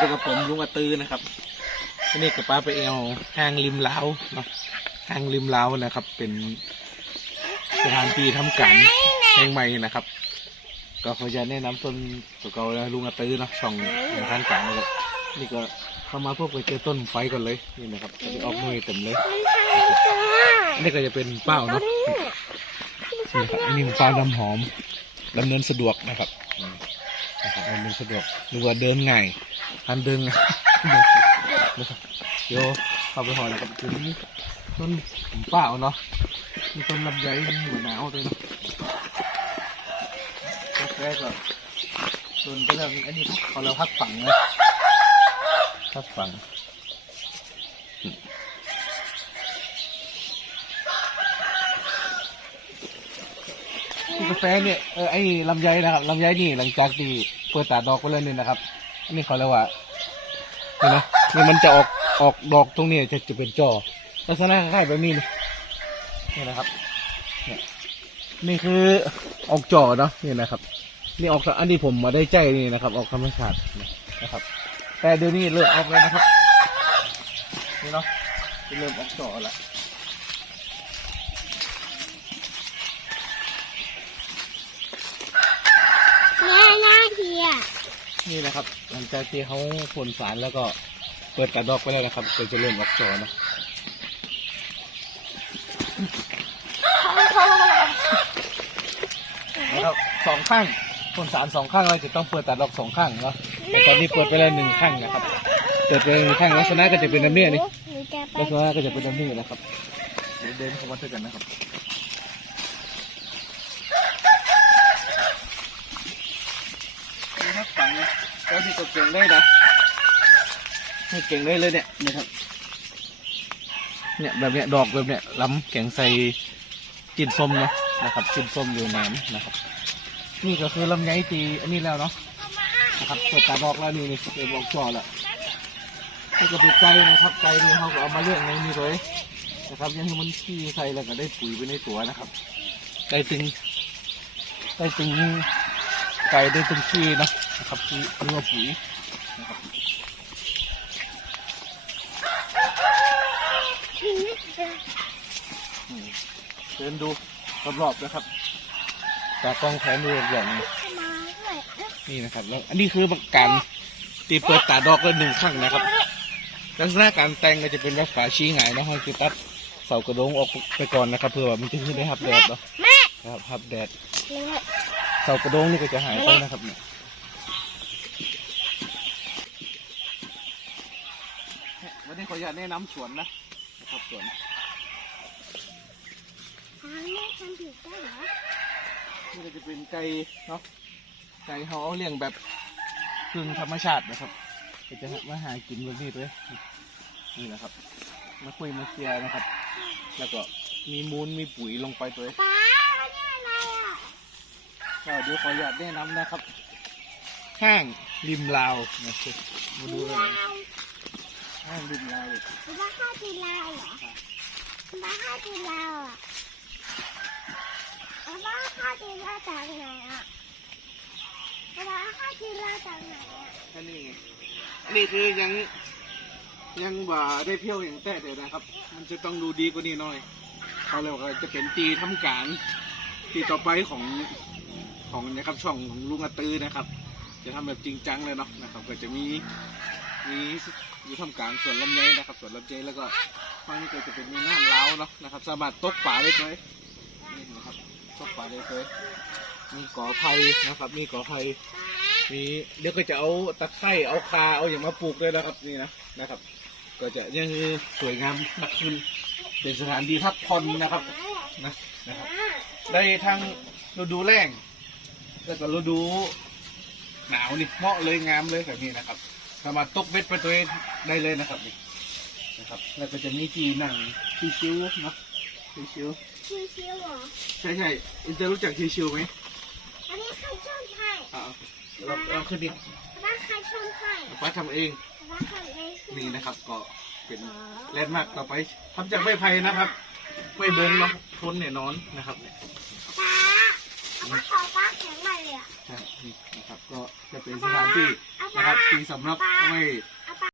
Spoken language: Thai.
คือกับผมลุงอาตือนะครับอันนี้กับป้าไปเอาห้างริมลาวเนาะห้างริมลาวนะครับ เป็นสถานที่ทำการแห่งใหม่นะครับ ก็ขอจะแนะนำต้นตัวเก่าแล้วลุงอาตือเนาะช่องอย่างทางการนะครับนี่ก็เข้ามาพบไปเจอต้นไฟก่อนเลยนี่นะครับจะได้ออกหน่วยเต็มเลยอันนี้ก็จะเป็นเป้าเนาะนี่ครับอันนี้เป็นเป้าน้ำหอมดำเนินสะดวกนะครับอืม นะครับดำเนินสะดวกหรือว่าเดินง่ายทันเดินง่ายเดี๋ยวเข้าไปหอนะครับถึงต้นผมเป้าเนาะมีต้นลำไยมีหัวหนาวด้วยเนาะแรกๆก็ต้นก็เริ่มอันนี้เขาเราพักฝังนะพักฝังกาแฟเนี่ยเออไอ้ลำไยนะครับลำไยนี่หลังจากที่ เปิดตาดอกไปแล้วเนี่ยนะครับอันนี้เขาเรียกว่านี่นะนี่มันจะออกออกดอกตรงนี้จะจะเป็นจอลักษณะคล้ายๆแบบนี้เลยนี่นะครับเนี่ยนี่คือออกจอเนาะนี่นะครับ นี่ออกอันนี้ผมมาได้ใจนี่นะครับ ออกธรรมชาตินะครับ แต่เดี๋ยวนี้เริ่มออกแล้วนะครับนี่เนาะเริ่มออกจอแล้ว แม่หน้าทีอะ นี่นะครับ หลังจากที่เขาผลสารแล้วก็เปิดกระดอกไปแล้วนะครับก็จะเริ่มออกจอนะนะครับสองข้างผลสารสองข้างเราจะต้องเปิดตัดดอกสองข้างเนาะแต่ตอนนี้เปิดไปแล้วหนึ่งข้างนะครับ เปิดไปหนึ่งข้างลักษณะก็จะเป็นแบบนี้นี่หนูจะไปลักษณะก็จะเป็นแบบนี้นะครับ เดินเข้ามาด้วยกันนะครับนี่ครับฝังแล้วที่ตัวเก่ งได้นะให้เก่งได้เลยเนี่ยนะครับ เนี่ยแบบเนี้ยดอกแบบเนี้ยล้ำแข็งใส่จินส้มเนาะนะครับจินส้มอยู่แหนมนะครับ นี่ก็คือลำไยตีอันนี้แล้วเนาะนะครับเปิดตาดอกแล้วนี่นี่เป็นบอกจอแล้วนี่ก็เป็นไก่นะครับไก่นี่เขาก็เอามาเลี้ยงในนี้เลยนะครับยังให้มันขี้ใส่แล้วก็ได้ปุ๋ยไปในตัวนะครับไก่ตึงไก่ตึงไก่ได้ตึงขี้เนาะนะครับขี้หรือว่าปุ๋ย นะครับอืมเดินดูรอบๆนะครับจากกล้องแผนดูอย่างนี้มาด้วยนี่นะครับแล้วอันนี้คือการตีเปิดตาดอกก็หนึ่งครั้งนะครับ ลักษณะการแต่งก็จะเป็นแบบฝาชี้หงายเนาะให้คือตัดเสากระโดงออกไปก่อนนะครับ เพื่อว่ามันจะขึ้นได้รับแดดเนาะแม่นะครับรับแดดแม่เสากระโดงนี่ก็จะหายไปนะครับเนี่ย นนี้ขออนุญาตแนะนำสวนนะนะครับสวนทางแม่ทำผิดได้เหรอนี่ก็จะเป็นไก่เนาะไก่เขาเอาเลี้ยงแบบพึ่งธรรมชาตินะครับก็จะมาหากินแบบนี้ด้วยนี่นะครับ มาคุยมาเคลียร์นะครับ แล้วก็มีมูลมีปุ๋ยลงไปด้วยป้าเนี่ยอะไรอะก็เดี๋ยวขออนุญาตแนะนำนะครับ ห้างริมลาวนะครับมาดูเลยนะ ห้างริมลาวป้าข้าวกินลาวเหรอป้าข้าวกินลาวอะป้าข้าวกินลาวจากไหนอะป้าข้าวกินลาวจากไหนอะอันนี้ไงอันนี้คือยังยังบ่าได้เพี้ยวอย่างแต่เดียวนะครับ มันจะต้องดูดีกว่านี้หน่อยเขาเรียกว่าจะเป็นตีทำการตีต่อไปของของนะครับช่องของลุงอตือนะครับ จะทำแบบจริงจังเลยเนาะนะครับ ก็จะมีมี อยู่ทำการสวนลำไยนะครับสวนลำไยแล้วก็ฝั่งนี้ก็จะเป็นมีน้ำเล้าวเนาะนะครับ สามารถตกปลาได้เลยนี่นะครับตกปลาได้เลยมีกอไผ่นะครับ มีกอไผ่มีเดี๋ยวก็จะเอาตะไคร่เอาคาเอาอย่างมาปลูกเลยนะครับนี่นะนะครับ ก็จะยังคือสวยงามมากขึ้นเป็นสถานที่พักผ่อนนะครับนะนะครับ ได้ทั้งฤดูแล้งแล้วก็ฤดูหนาวนี่เหมาะเลยงามเลยแบบนี้นะครับ สามารถตกเบ็ดไปตัวเองได้เลยนะครับนี่นะครับแล้วก็จะมีที่นั่งชิวๆเนาะชิวชิวชิวๆเหรอๆใช่ใช่อินเตอร์รู้จักชิวๆไหมอันนี้ใครชอบให้อ่าเราเราขึ้นดิป้าใครชอบให้ป้าทำเองป้าทำเองนี่นะครับ ก็เป็นแลนด์มาร์กต่อไปทำจากไม้ไผ่นะครับ ไม่เบิ้งเนาะทนเนี่ยนอนนะครับเนี่ยป้าเอา มาขอป้าแข็งใหม่เลยอะ ใช่นี่นะครับก็จะเป็นสถานที่นะครับที่สำหรับไว้